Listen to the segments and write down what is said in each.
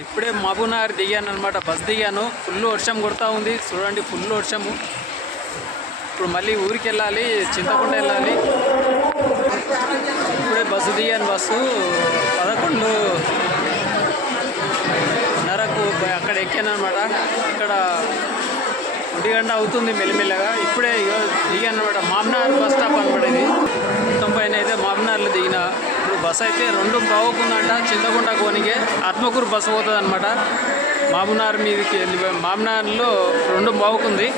ఇప్పుడే మహబూబ్నగర్ దిగాను అనమాట బస్ దిగాను. ఫుల్ వర్షం కొడతా ఉంది. చూడండి ఫుల్ వర్షము. ఇప్పుడు మళ్ళీ ఊరికి వెళ్ళాలి చింతకుండా వెళ్ళాలి. ఇప్పుడే బస్సు దిగాను బస్సు. పదకొండు. నరకు అక్కడ ఎక్కాను అనమాట ఇక్కడ ఒంటి గంట అవుతుంది మెల్లిమెల్లగా. ఇప్పుడే ఇగో దిగాను అనమాట మామ్నార్ బస్ స్టాప్ అనమాట ఇది మొత్తం పైన అయితే మామ్నార్లో దిగిన ఇప్పుడు బస్ అయితే రెండు బాగుందంట చింతకుంట కోనికే ఆత్మకూరు బస్సు పోతుంది అనమాట మామ్నార్ మీదకి వెళ్ళి మామ్నార్లో రెండు బాగుంది.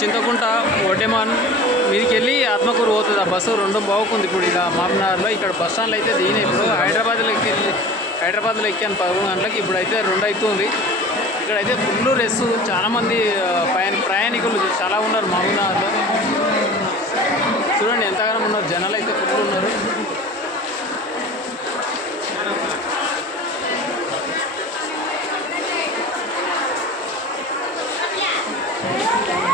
చింతకుంట ఒటెమాన్ మీదకి వెళ్ళి ఆత్మకూరు పోతుంది. ఆ బస్సు రెండు బాగుంది ఇప్పుడు ఇక మామ్నార్లో. ఇక్కడ బస్ స్టాండ్లో అయితే దిగిన ఇప్పుడు. హైదరాబాద్లో వెళ్ళి హైదరాబాద్లో ఎక్కాను పదకొండు గంటలకు. ఇప్పుడైతే రెండు అవుతుంది. ఇక్కడైతే ఫుల్ రెస్ చాలామంది ఆ, ప్రయాణ ప్రయాణికులు చాలా ఉన్నారు మామూలు చూడండి ఎంతగానో ఉన్నారు. జనాలు అయితే ఫుల్ ఉన్నారు. చాలా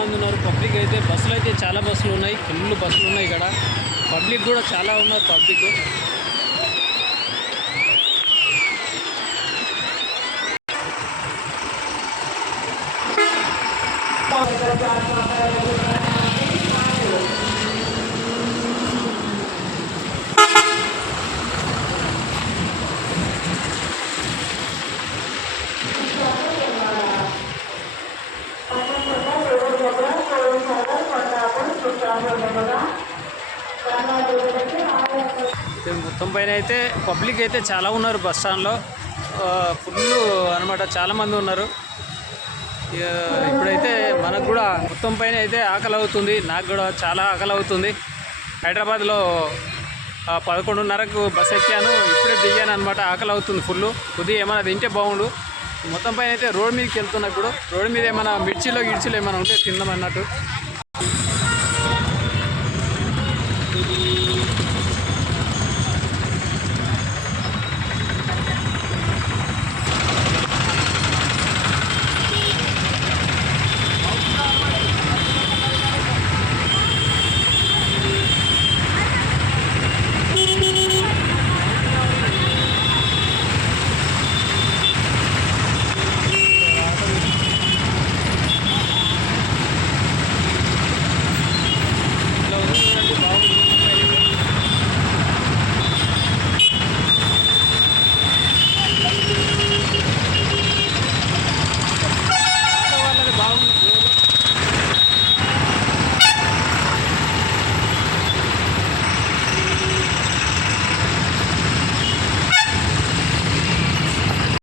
మంది ఉన్నారు పబ్లిక్ అయితే బస్సులు అయితే చాలా బస్సులు ఉన్నాయి. ఫుల్ బస్సులు ఉన్నాయి ఇక్కడ. పబ్లిక్ కూడా చాలా ఉన్నారు పబ్లిక్ అయితే మొత్తం పైన అయితే పబ్లిక్ అయితే చాలా ఉన్నారు బస్ స్టాండ్లో ఫుల్ అనమాట చాలా మంది ఉన్నారు. ఇప్పుడైతే మనకు కూడా మొత్తం పైన అయితే ఆకలి అవుతుంది. నాకు కూడా చాలా ఆకలి అవుతుంది. హైదరాబాద్లో పదకొండున్నరకు బస్ ఎక్కాను. ఇప్పుడే దిగాను అనమాట ఆకలి అవుతుంది ఫుల్. కొద్దిగా ఏమైనా తింటే బాగుండు. మొత్తం పైన అయితే రోడ్ మీదకి వెళ్తున్నా ఇప్పుడు. రోడ్ మీద ఏమైనా మిర్చిలో గిర్చిలో ఏమైనా ఉంటే తిందామన్నట్టు